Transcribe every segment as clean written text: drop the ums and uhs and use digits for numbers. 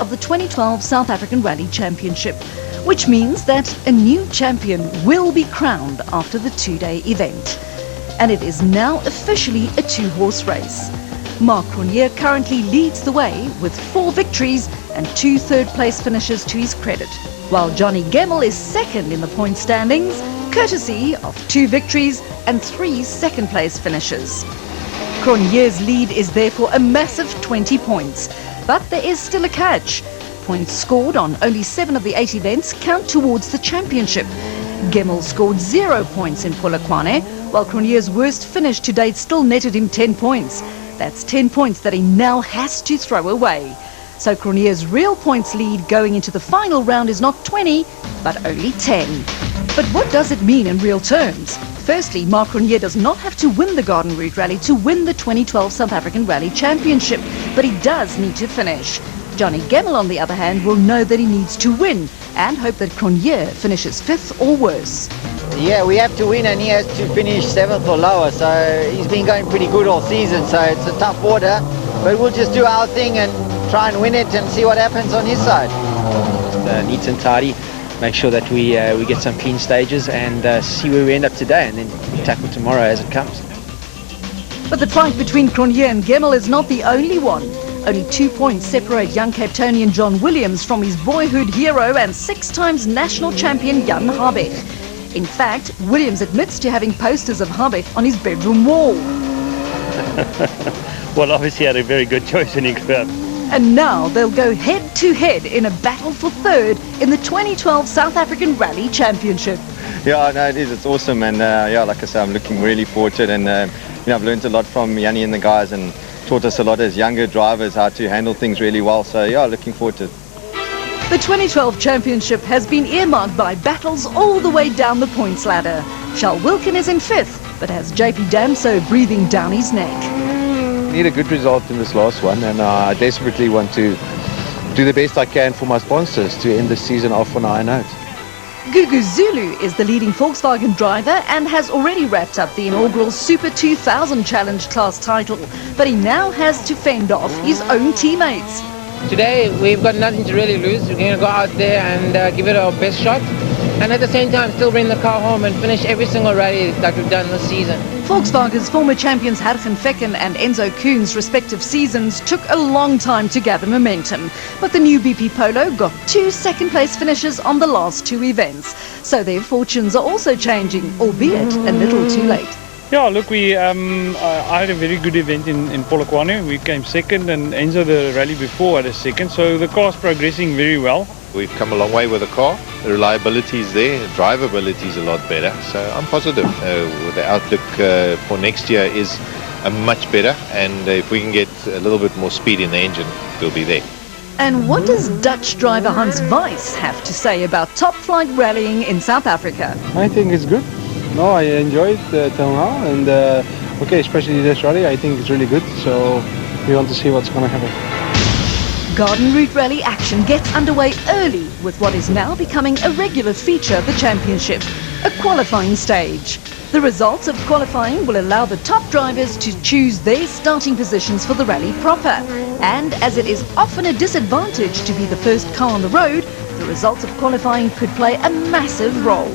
of the 2012 South African Rally Championship, which means that a new champion will be crowned after the two-day event. And it is now officially a two-horse race. Marc Cronje currently leads the way with 4 victories and 2 third-place finishes to his credit, while Johnny Gemmell is second in the point standings, courtesy of 2 victories and 3 second-place finishes. Cronje's lead is therefore a massive 20 points, but there is still a catch. Points scored on only 7 of the 8 events count towards the championship. Gemmell scored 0 points in Polokwane, while Cronje's worst finish to date still netted him 10 points. That's 10 points that he now has to throw away. So Cronje's real points lead going into the final round is not 20, but only 10. But what does it mean in real terms? Firstly, Marc Cronje does not have to win the Garden Route Rally to win the 2012 South African Rally Championship, but he does need to finish. Johnny Gemmell, on the other hand, will know that he needs to win and hope that Cronje finishes 5th or worse. Yeah, we have to win and he has to finish 7th or lower, so he's been going pretty good all season, so it's a tough order, but we'll just do our thing and try and win it and see what happens on his side. Neat and tidy, make sure that we get some clean stages and see where we end up today and then tackle tomorrow as it comes. But the fight between Cronje and Gemmell is not the only one. Only 2 points separate young Capetonian John Williams from his boyhood hero and 6 times national champion Jan Habech. In fact, Williams admits to having posters of Habech on his bedroom wall. Well, obviously he had a very good choice when he grew up. And now they'll go head-to-head in a battle for 3rd in the 2012 South African Rally Championship. Yeah, no, it is. It's awesome, and yeah, like I say, I'm looking really forward to it. And you know, I've learned a lot from Yanni and the guys, and taught us a lot as younger drivers how to handle things really well. So yeah, looking forward to it. The 2012 championship has been earmarked by battles all the way down the points ladder. Charles Wilkin is in 5th, but has JP Damso breathing down his neck. Need a good result in this last one, and I desperately want to do the best I can for my sponsors to end the season off on a high note. Gugu Zulu is the leading Volkswagen driver and has already wrapped up the inaugural Super 2000 Challenge class title, but he now has to fend off his own teammates. Today we've got nothing to really lose. We're going to go out there and give it our best shot, and at the same time still bring the car home and finish every single rally that we've done this season. Volkswagen's former champions Hargen Fecken and Enzo Koon's respective seasons took a long time to gather momentum, but the new BP Polo got 2 second-place finishes on the last 2 events, so their fortunes are also changing, albeit a little too late. Yeah, look, I had a very good event in Polokwane. We came second, and Enzo, the rally before, had a second, so the car's progressing very well. We've come a long way with the car. The reliability is there, drivability is a lot better, so I'm positive. The outlook for next year is much better, and if we can get a little bit more speed in the engine, we'll be there. And what does Dutch driver Hans Weiss have to say about top-flight rallying in South Africa? I think it's good. No, I enjoyed it till now, and okay, especially this rally, I think it's really good, so we want to see what's going to happen. Garden Route Rally action gets underway early with what is now becoming a regular feature of the championship, a qualifying stage. The results of qualifying will allow the top drivers to choose their starting positions for the rally proper. And as it is often a disadvantage to be the first car on the road, the results of qualifying could play a massive role.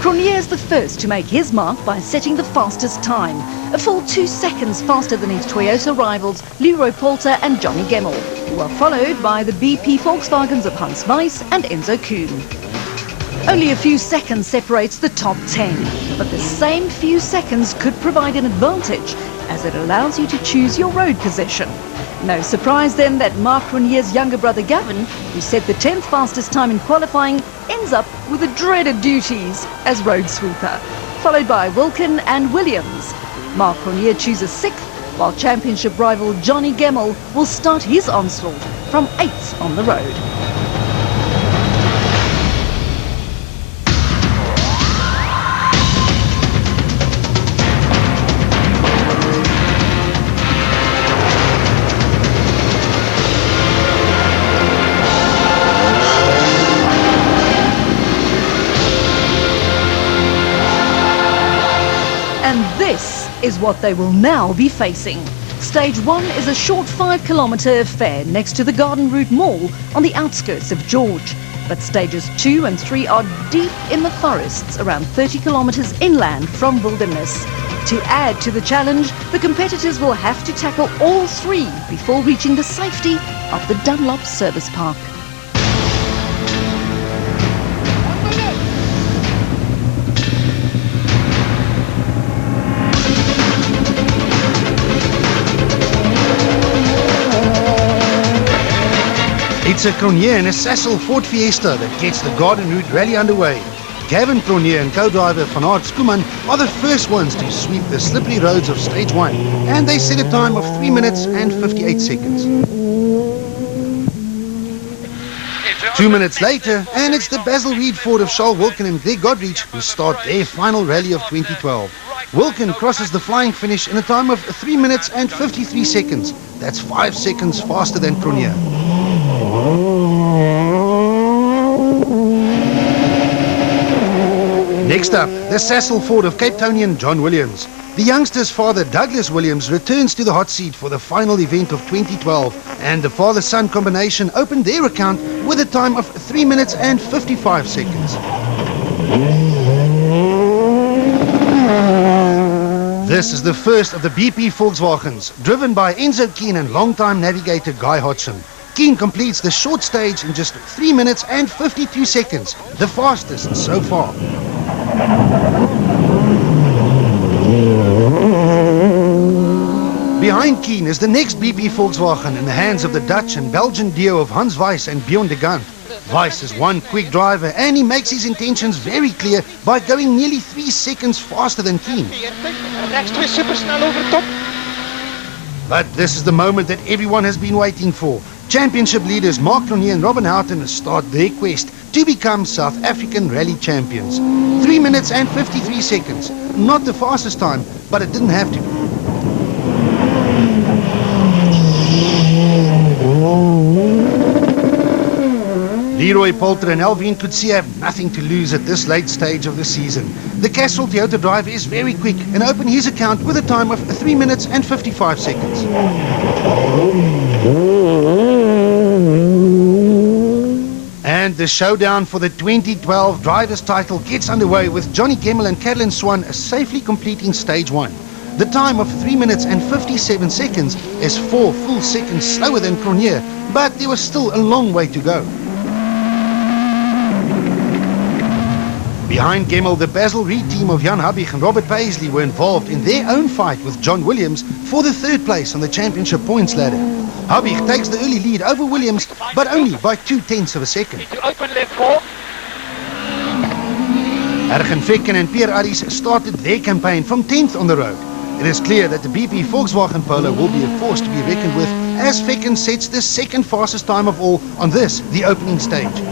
Cronje is the first to make his mark by setting the fastest time, a full 2 seconds faster than his Toyota rivals Leroy Poulter and Johnny Gemmell, who are followed by the BP Volkswagens of Hans Weiss and Enzo Koon. Only a few seconds separates the top 10, but the same few seconds could provide an advantage as it allows you to choose your road position. No surprise then that Marc Cronje's younger brother Gavin, who set the 10th fastest time in qualifying, ends up with the dreaded duties as road sweeper, followed by Wilkin and Williams. Marc Cronje chooses 6th, while championship rival Johnny Gemmell will start his onslaught from 8th on the road. And this is what they will now be facing. Stage 1 is a short 5-kilometre affair next to the Garden Route Mall on the outskirts of George. But stages 2 and 3 are deep in the forests, around 30 kilometres inland from Wilderness. To add to the challenge, the competitors will have to tackle all 3 before reaching the safety of the Dunlop Service Park. It's a Cronje and a Sasol Ford Fiesta that gets the Garden Route Rally underway. Gavin Cronje and co-driver Van Aert Schoeman are the first ones to sweep the slippery roads of Stage 1, and they set a time of 3 minutes and 58 seconds. 2 minutes later, and it's the Basil Reed Ford of Charles Wilkin and Greg Godrich who start their final rally of 2012. Wilkin crosses the flying finish in a time of 3 minutes and 53 seconds. That's 5 seconds faster than Cronje. Next up, the Sasol Ford of Cape Townian John Williams. The youngster's father, Douglas Williams, returns to the hot seat for the final event of 2012, and the father-son combination opened their account with a time of 3 minutes and 55 seconds. This is the first of the BP Volkswagens, driven by Enzo Keen and long-time navigator Guy Hodgson. Keen completes the short stage in just 3 minutes and 52 seconds, the fastest so far. Behind Keen is the next BP Volkswagen in the hands of the Dutch and Belgian duo of Hans Weiss and Bjorn de Gant. Weiss is one quick driver and he makes his intentions very clear by going nearly 3 seconds faster than Keen. But this is the moment that everyone has been waiting for. Championship leaders Mark Cronje and Robin Houghton start their quest to become South African rally champions. 3 minutes and 53 seconds. Not the fastest time, but it didn't have to be. Leroy Poulter and Alvin Coetzee have nothing to lose at this late stage of the season. The Castrol Toyota driver is very quick and opened his account with a time of 3 minutes and 55 seconds. And the showdown for the 2012 driver's title gets underway with Johnny Gemmell and Caroline Swan safely completing stage 1. The time of 3 minutes and 57 seconds is 4 full seconds slower than Cronje, but there was still a long way to go. Behind Gemmell, the Basil Reed team of Jan Habig and Robert Paisley were involved in their own fight with John Williams for the 3rd place on the championship points ladder. Habig takes the early lead over Williams, but only by 0.2 of a second. Ergen Vekken and Pierre Aris started their campaign from 10th on the road. It is clear that the BP Volkswagen Polo will be a force to be reckoned with as Vekken sets the 2nd fastest time of all on this, the opening stage.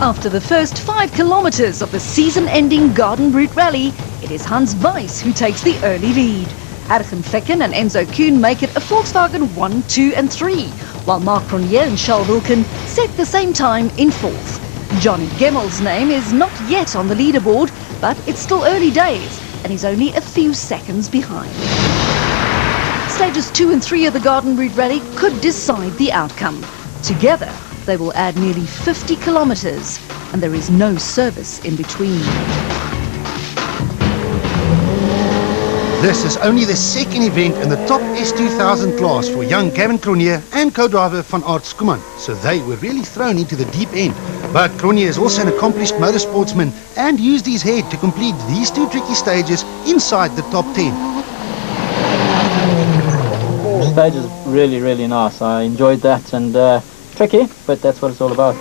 After the first 5 kilometres of the season-ending Garden Route Rally, it is Hans Weiss who takes the early lead. Ergen Vekken and Enzo Kuhn make it a Volkswagen 1, 2 and 3, while Mark Cronje and Charles Wilkin set the same time in 4th. Johnny Gemmell's name is not yet on the leaderboard, but it's still early days, and he's only a few seconds behind. Stages 2 and 3 of the Garden Route Rally could decide the outcome. Together, they will add nearly 50 kilometres, and there is no service in between. This is only the 2nd event in the top S2000 class for young Gavin Cronje and co-driver Van Aert Schoeman, so they were really thrown into the deep end. But Cronje is also an accomplished motorsportsman and used his head to complete these 2 tricky stages inside the top 10. The stage is really, really nice. I enjoyed that, and tricky, but that's what it's all about.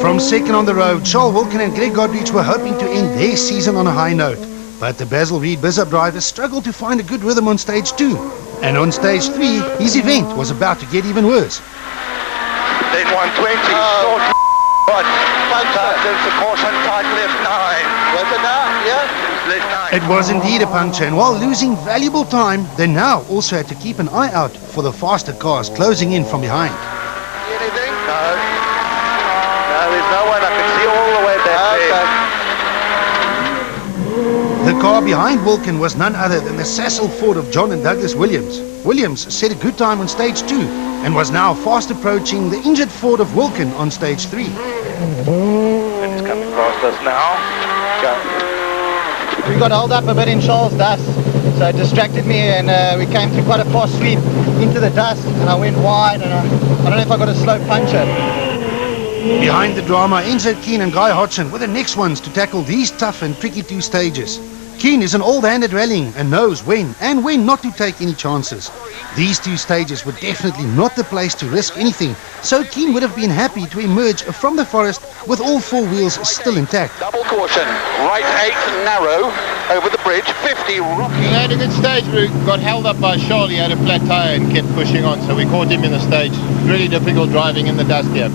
From 2nd on the road, Charles Wilkin and Greg Godrich were hoping to end their season on a high note. But the Basil Reed Bizzup driver struggled to find a good rhythm on stage 2. And on stage 3, his event was about to get even worse. There's 120. Oh, God. There's the caution tight left 9. Was it now? Yeah? Left 9. It was indeed a puncture, and while losing valuable time, they now also had to keep an eye out for the faster cars closing in from behind. Anything? No. No, there's no one. I can see all the way back there. car behind Wilkin was none other than the Cecil Ford of John and Douglas Williams. Williams set a good time on stage 2 and was now fast approaching the injured Ford of Wilkin on stage 3. And he's coming past us now. We got held up a bit in Charles' dust, so it distracted me, and we came through quite a fast sweep into the dust, and I went wide, and I don't know if I got a slow puncture. Behind the drama, Enzo Keane and Guy Hodgson were the next ones to tackle these tough and tricky 2 stages. Keane is an old hand at rallying and knows when and when not to take any chances. These 2 stages were definitely not the place to risk anything, so Keane would have been happy to emerge from the forest with all 4 wheels still intact. Double caution, right 8 narrow, over the bridge, 50 rocking. We had a good stage, we got held up by Charles. He had a flat tyre and kept pushing on, so we caught him in the stage. Really difficult driving in the dust here.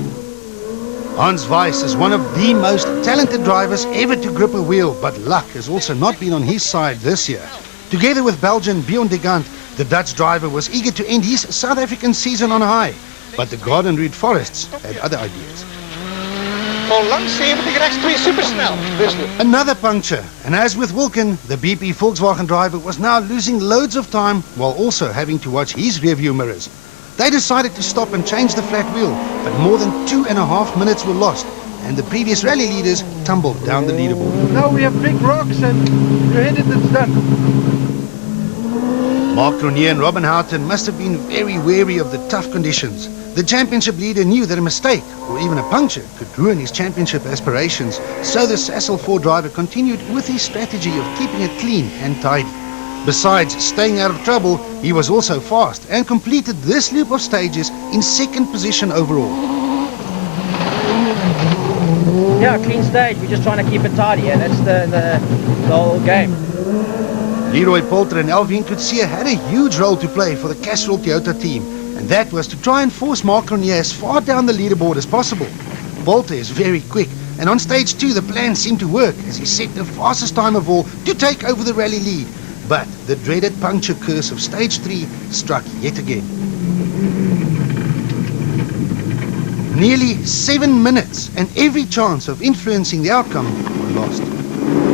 Hans Weiss is one of the most talented drivers ever to grip a wheel, but luck has also not been on his side this year. Together with Belgian Bjorn de Gant, the Dutch driver was eager to end his South African season on a high, but the Garden Route Forests had other ideas. Langs 70 rechts 2 supersnel. Another puncture, and as with Wilkin, the BP Volkswagen driver was now losing loads of time while also having to watch his rearview mirrors. They decided to stop and change the flat wheel, but more than 2.5 minutes were lost, and the previous rally leaders tumbled down the leaderboard. Now we have big rocks and you're headed, it's done. Mark Ronier and Robin Houghton must have been very wary of the tough conditions. The championship leader knew that a mistake, or even a puncture, could ruin his championship aspirations, so the Cecil Ford driver continued with his strategy of keeping it clean and tidy. Besides staying out of trouble, he was also fast and completed this loop of stages in 2nd position overall. Yeah, clean stage. We're just trying to keep it tidy. Yeah, that's the whole game. Leroy Poulter and Alvin Coetzee had a huge role to play for the Castrol Toyota team, and that was to try and force Mark Ronier as far down the leaderboard as possible. Poulter is very quick, and on stage 2 the plan seemed to work as he set the fastest time of all to take over the rally lead. But the dreaded puncture curse of stage 3 struck yet again. Nearly 7 minutes and every chance of influencing the outcome were lost.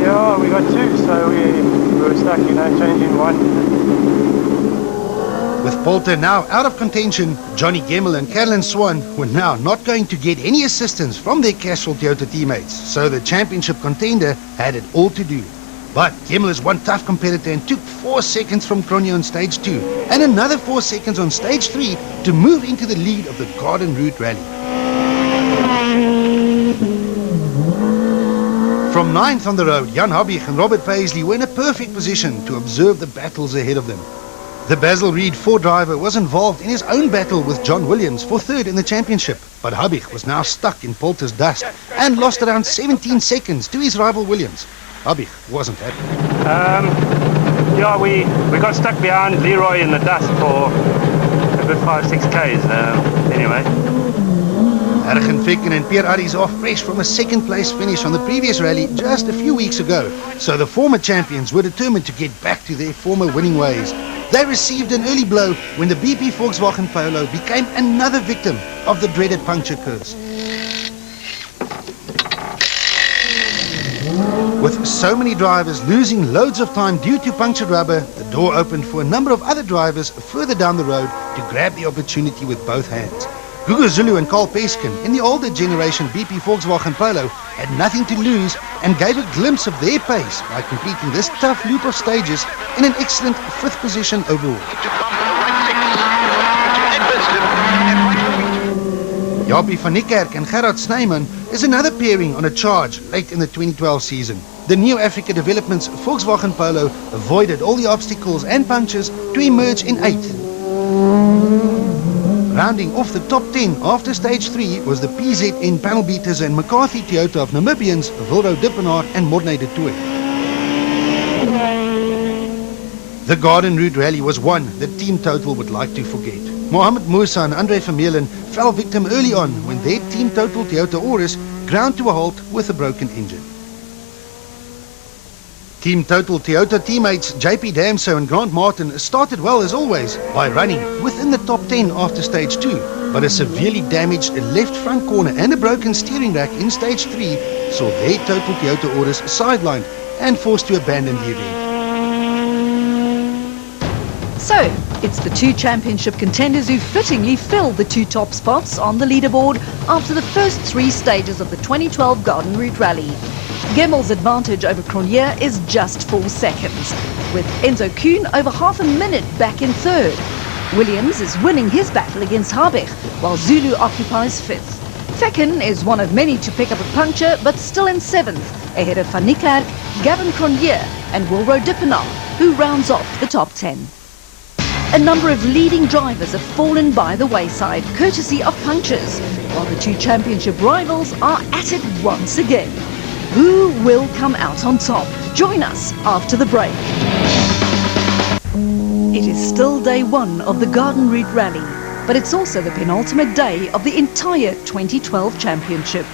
Yeah, we got 2, so we were stuck, changing 1. With Poulter now out of contention, Johnny Gemmell and Caroline Swan were now not going to get any assistance from their Castrol Toyota teammates, so the championship contender had it all to do. But Gemmell is one tough competitor and took 4 seconds from Cronje on stage 2 and another 4 seconds on stage 3 to move into the lead of the Garden Route Rally. From 9th on the road, Jan Habig and Robert Paisley were in a perfect position to observe the battles ahead of them. The Basil Reed Ford driver was involved in his own battle with John Williams for 3rd in the championship, but Habig was now stuck in Poulter's dust and lost around 17 seconds to his rival Williams. Habig wasn't happy. Yeah, we got stuck behind Leroy in the dust for a good 5-6 Ks. Anyway. Ergen Ficken and Pierre Arries are fresh from a 2nd place finish on the previous rally just a few weeks ago, so the former champions were determined to get back to their former winning ways. They received an early blow when the BP Volkswagen Polo became another victim of the dreaded puncture curse. With so many drivers losing loads of time due to punctured rubber, the door opened for a number of other drivers further down the road to grab the opportunity with both hands. Gugu Zulu and Carl Peskin in the older generation BP Volkswagen Polo had nothing to lose and gave a glimpse of their pace by completing this tough loop of stages in an excellent 5th position overall. Jaapie van Niekerk and Gerard Snyman is another pairing on a charge late in the 2012 season. The New Africa Development's Volkswagen Polo avoided all the obstacles and punctures to emerge in 8th. Rounding off the top 10 after stage 3 was the PZN panel beaters and McCarthy Toyota of Namibians Wilro Dippenaar and Morne de Tooy. The Garden Route Rally was one that Team Total would like to forget. Mohamed Musa and Andre Vermeulen fell victim early on when their Team Total Toyota Auris ground to a halt with a broken engine. Team Total Toyota teammates JP Damso and Grant Martin started well as always by running within the top 10 after stage 2, but a severely damaged left front corner and a broken steering rack in stage 3 saw their Total Toyota Auris sidelined and forced to abandon the event. So, it's the two championship contenders who fittingly filled the two top spots on the leaderboard after the first three stages of the 2012 Garden Route Rally. Gemmel's advantage over Cronje is just 4 seconds, with Enzo Kuhn over half a minute back in third. Williams is winning his battle against Habig, while Zulu occupies fifth. Fecken is one of many to pick up a puncture, but still in seventh, ahead of Van Niekerk, Gavin Cronje and Wilro Dippenaar, who rounds off the top 10. A number of leading drivers have fallen by the wayside, courtesy of punctures, while the two championship rivals are at it once again. Who will come out on top? Join us after the break. It is still day one of the Garden Route Rally, but it's also the penultimate day of the entire 2012 championship.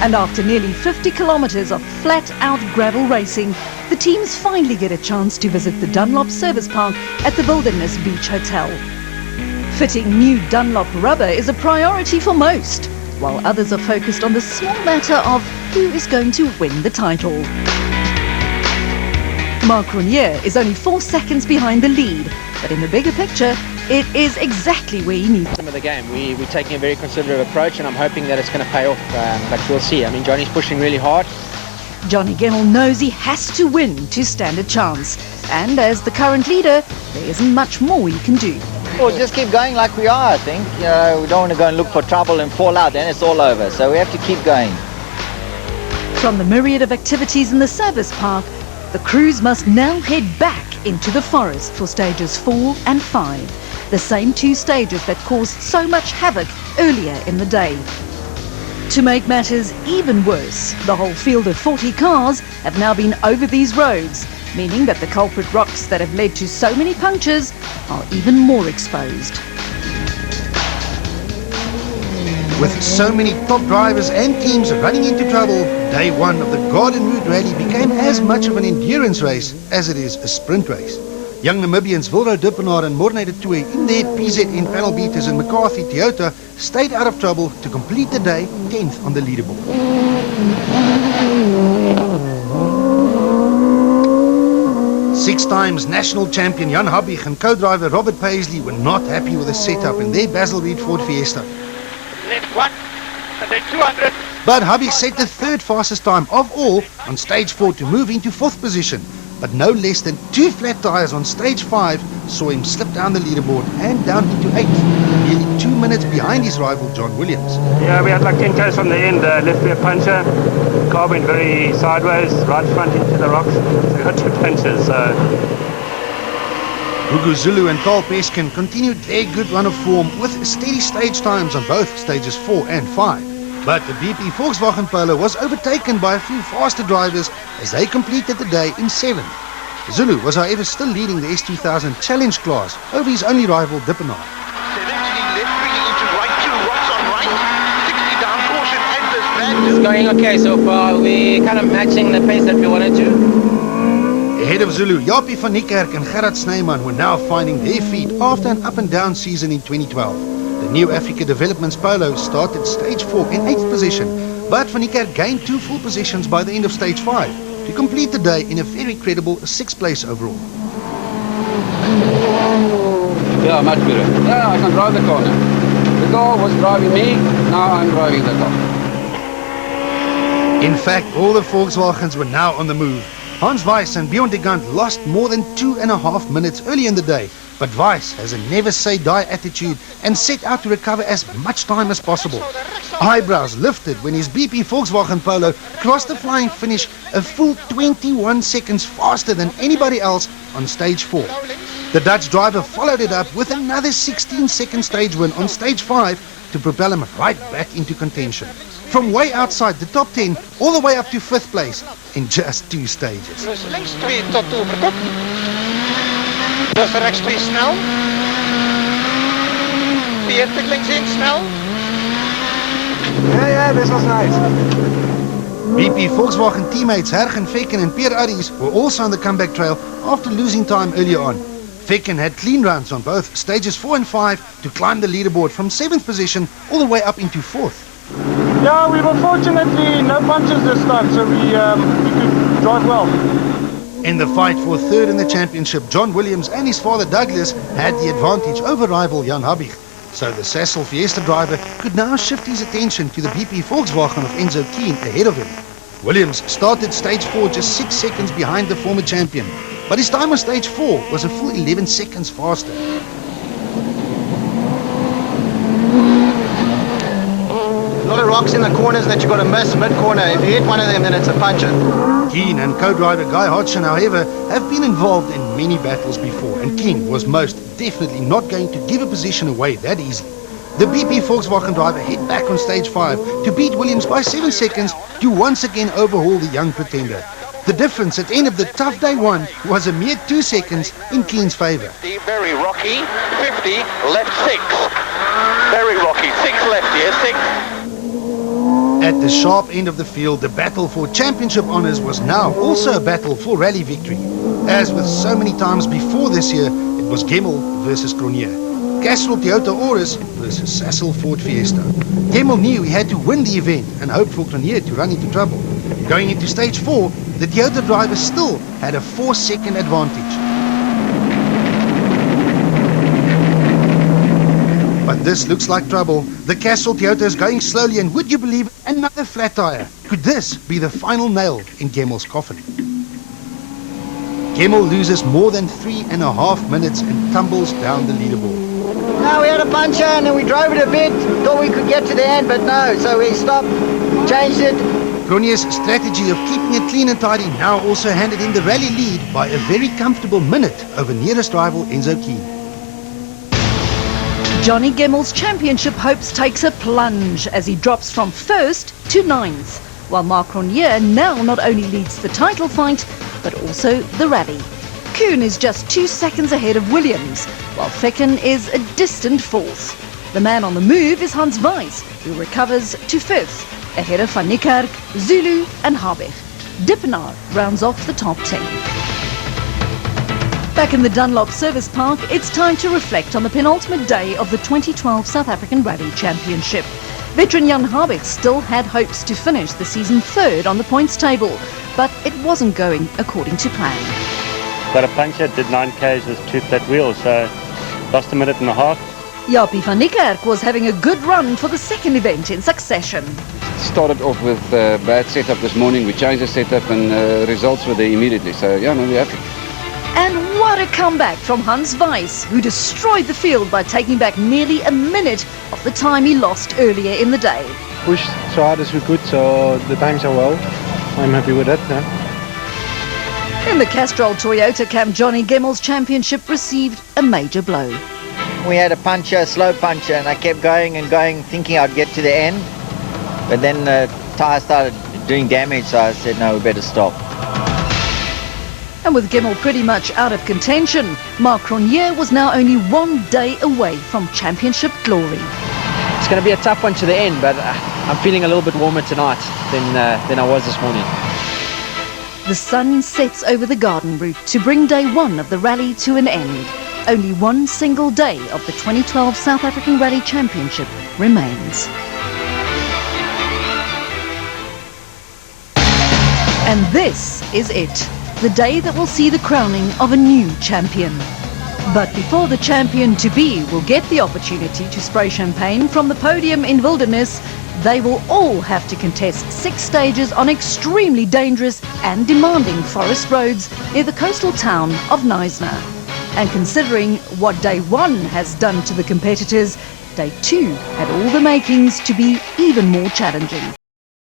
And after nearly 50 kilometers of flat-out gravel racing, the teams finally get a chance to visit the Dunlop Service Park at the Wilderness Beach Hotel. Fitting new Dunlop rubber is a priority for most, while others are focused on the small matter of who is going to win the title. Marc Cronje is only 4 seconds behind the lead, but in the bigger picture, it is exactly where he needs Of the game, we're taking a very conservative approach, and I'm hoping that it's going to pay off, but we'll see. I mean, Johnny's pushing really hard. Johnny Gemmell knows he has to win to stand a chance, and as the current leader, there isn't much more he can do. Well, just keep going like we are, I think. We don't want to go and look for trouble and fall out, then it's all over. So we have to keep going. From the myriad of activities in the service park, the crews must now head back into the forest for stages 4 and 5, the same two stages that caused so much havoc earlier in the day. To make matters even worse, the whole field of 40 cars have now been over these roads, meaning that the culprit rocks that have led to so many punctures are even more exposed. With so many top drivers and teams running into trouble, day one of the Garden Route Rally became as much of an endurance race as it is a sprint race. Young Namibians Wilro Dippenaar and Morné de Tooy in their PZN panel beaters and McCarthy Toyota stayed out of trouble to complete the day 10th on the leaderboard. 6 times national champion Jan Habig and co-driver Robert Paisley were not happy with the setup in their Basil Reed Ford Fiesta. Left 1, and then 200. But Habig set the third fastest time of all on stage 4 to move into 4th position. But no less than 2 flat tyres on stage 5 saw him slip down the leaderboard and down into 8th, nearly 2 minutes behind his rival John Williams. Yeah, we had like 10 k's from the end, left rear puncher. Car went very sideways, right front into the rocks. So we got 2 punches. Hugo Zulu and Carl Peskin continued their good run of form with steady stage times on both stages 4 and 5. But the BP Volkswagen Polo was overtaken by a few faster drivers as they completed the day in 7th. Zulu was however still leading the S2000 Challenge class over his only rival Dippenaar. 70 left, bringing into right, 2 rocks on right, 60 down, caution, and this bad. It's going okay so far. We're kind of matching the pace that we wanted to. Ahead of Zulu, Japie van Niekerk and Gerard Snyman were now finding their feet after an up-and-down season in 2012. The New Africa Developments Polo started stage 4 in 8th position, but Van Niekerk gained 2 full positions by the end of stage 5 to complete the day in a very credible 6th place overall. Yeah, much better. Yeah, I can drive the car now. The car was driving me, now I'm driving the car. In fact, all the Volkswagens were now on the move. Hans Weiss and Bjorn de Gant lost more than 2.5 minutes early in the day, but Weiss has a never-say-die attitude and set out to recover as much time as possible. Eyebrows lifted when his BP Volkswagen Polo crossed the flying finish a full 21 seconds faster than anybody else on stage 4. The Dutch driver followed it up with another 16-second stage win on stage 5 to propel him right back into contention. From way outside the top 10 all the way up to 5th place in just 2 stages. Dus links 2 tot Overkop. Dus rechts 2 snel. 40 links 1 snel. Yeah, this was nice. BP Volkswagen teammates Hergen Fecken and Pierre Aries were also on the comeback trail after losing time earlier on. Fecken had clean runs on both stages 4 and 5 to climb the leaderboard from 7th position all the way up into 4th. Yeah, we were fortunately no punches this time, so we could drive well. In the fight for third in the championship, John Williams and his father Douglas had the advantage over rival Jan Habig. So the Sasol Fiesta driver could now shift his attention to the BP Volkswagen of Enzo Keen ahead of him. Williams started stage 4 just 6 seconds behind the former champion, but his time on stage 4 was a full 11 seconds faster. A lot of rocks in the corners that you've got to miss mid-corner. If you hit one of them, then it's a puncher. Keen and co-driver Guy Hodgson, however, have been involved in many battles before, and Keen was most definitely not going to give a position away that easily. The BP Volkswagen driver hit back on stage 5 to beat Williams by 7 seconds to once again overhaul the young pretender. The difference at the end of the tough day 1 was a mere 2 seconds in Keen's favour. Very rocky, 50, left 6. Very rocky, 6 left here, 6. At the sharp end of the field, the battle for championship honours was now also a battle for rally victory. As with so many times before this year, it was Gemmel versus Cronje. Castrol Toyota Auris versus Sasol Ford Fiesta. Gemmel knew he had to win the event and hoped for Cronje to run into trouble. Going into stage 4, the Toyota driver still had a 4-second advantage. But this looks like trouble. The Castrol Toyota is going slowly, and would you believe another flat tire? Could this be the final nail in Gemmel's coffin? Gemmel loses more than 3.5 minutes and tumbles down the leaderboard. No, we had a puncher and then we drove it a bit, thought we could get to the end, but no, so we stopped, changed it. Cronje's strategy of keeping it clean and tidy now also handed him the rally lead by a very comfortable minute over nearest rival Enzo Keen. Johnny Gemmel's championship hopes takes a plunge as he drops from 1st to 9th, while Marc Cronje now not only leads the title fight, but also the rally. Kuhn is just 2 seconds ahead of Williams, while Fecken is a distant 4th. The man on the move is Hans Weiss, who recovers to 5th, ahead of Van Niekerk, Zulu and Habig. Dippenaar rounds off the top 10. Back in the Dunlop Service Park, it's time to reflect on the penultimate day of the 2012 South African Rally Championship. Veteran Jan Habig still had hopes to finish the season 3rd on the points table, but it wasn't going according to plan. Got a puncher, did 9 Ks with 2 flat wheels, so lost a minute and a half. Jaapie van Niekerk was having a good run for the second event in succession. Started off with a bad setup this morning. We changed the setup and results were there immediately. So yeah, no, we're happy. And what a comeback from Hans Weiss, who destroyed the field by taking back nearly a minute of the time he lost earlier in the day. Pushed so hard as we could, so the times are well. I'm happy with that. Yeah. In the Castrol Toyota camp, Johnny Gemmel's championship received a major blow. We had a puncher, a slow puncher, and I kept going and going, thinking I'd get to the end. But then the tyre started doing damage, so I said, no, we better stop. And with Gemmel pretty much out of contention, Marc Cronje was now only 1 day away from championship glory. It's going to be a tough one to the end, but I'm feeling a little bit warmer tonight than I was this morning. The sun sets over the garden route to bring day 1 of the rally to an end. Only 1 single day of the 2012 South African Rally Championship remains. And this is it, the day that will see the crowning of a new champion. But before the champion-to-be will get the opportunity to spray champagne from the podium in Wilderness, they will all have to contest 6 stages on extremely dangerous and demanding forest roads near the coastal town of Knysna. And considering what day 1 has done to the competitors, day 2 had all the makings to be even more challenging.